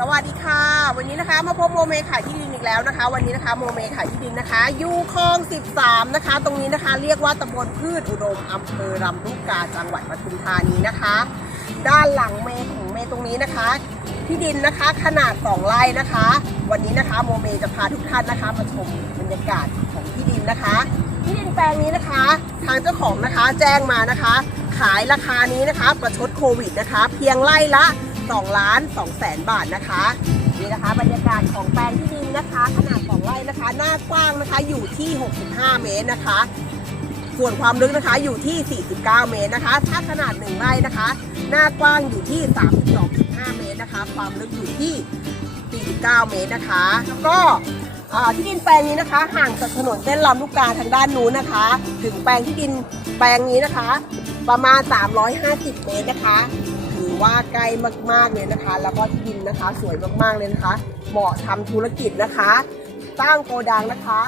สวัสดีค่ะ วันนี้นะคะมาพบโมเมขายที่ดินอีกแล้วนะคะ วันนี้นะคะโมเมขายที่ดินนะคะยูคลอง 13 นะคะ ตรงนี้นะคะเรียกว่าตำบลพืชอุดมอำเภอลำลูกกาจังหวัดปทุมธานีนะคะ ด้านหลังเมของเมตรงนี้นะคะ ที่ดินนะคะขนาด 2 ไร่นะคะ วันนี้นะคะโมเมจะพาทุกท่านนะคะมาชมบรรยากาศของที่ดินนะคะ ที่ดินแปลงนี้นะคะ ทางเจ้าของนะคะแจ้งมานะคะ ขายราคานี้นะคะ ประชดโควิดนะคะ เพียงไร่ละ 2ล้าน2แสนบาทนะคะนี่นะคะบรรยากาศของแปลงที่ดินนะคะ ขนาด2ไร่นะคะ หน้ากว้างนะคะอยู่ที่ 65 เมตรนะคะ ส่วนความลึกนะคะอยู่ที่ 49 เมตรนะคะ ถ้าขนาด1ไร่นะคะ หน้ากว้างอยู่ที่ 32.5 เมตรนะคะ ความลึกอยู่ที่ 49 เมตรนะคะ แล้วก็ที่ดินแปลงนี้นะคะ ห่างจากถนนเส้นลำลูกกาทางด้านนู้นนะคะ ถึงแปลงที่ดินแปลงนี้นะคะ ประมาณ 350 เมตรนะคะ ถือว่าใกล้มากๆเลยนะคะ แล้วก็ที่ดินนะคะ สวยมากๆเลยนะคะ เหมาะทำธุรกิจนะคะสร้งโกดังนะคะ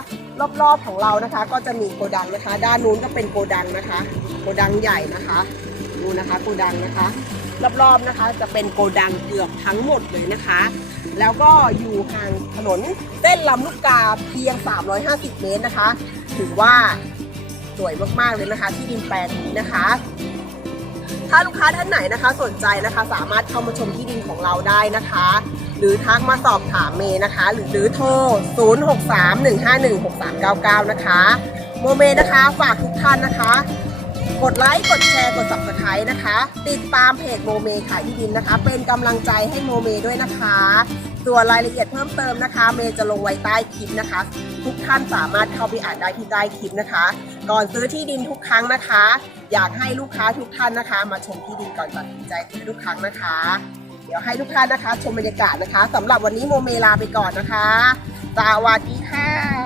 รอบๆของเรานะคะ ก็จะมีโกดังนะคะ ด้านนู้นก็เป็นโกดังนะคะ โกดังใหญ่นะคะดูนะคะโกดังนะคะ รอบๆนะคะจะเป็นโกดังเกือบทั้งหมดเลยนะคะ แล้วก็อยู่ห่างถนนเส้นลำลูกกาเพียง 350 เมตรนะคะ ถือว่าสวยมากๆเลยนะคะ ที่ดินแปลงนี้นะคะ ถ้าลูกค้าท่านไหนนะคะสนใจนะคะ สามารถเข้ามาชมที่ดินของเราได้นะคะ หรือทักมาสอบถามเมย์นะคะ หรือหรือโทร 0631516399 นะคะโมเมนะคะฝากทุกท่านนะคะ กดไลค์กดแชร์กด subscribe นะคะ ติดตามเพจโมเมขายที่ดินนะคะ เป็นกำลังใจให้โมเมด้วยนะคะ ส่วนรายละเอียดเพิ่มเติมนะคะ เมย์จะลงไว้ใต้คลิปนะคะ ทุกท่านสามารถเข้าไปอ่านได้ที่ใต้คลิปนะคะ ก่อนซื้อที่ดินทุกครั้งนะคะ อยากให้ลูกค้าทุกท่านนะคะ มาชมที่ดินก่อนตัดสินใจซื้อทุกครั้งนะคะ เดี๋ยวให้ทุกท่านนะคะ ชมบรรยากาศนะคะสำหรับวันนี้โมเมลาไปก่อนนะคะสวัสดีค่ะ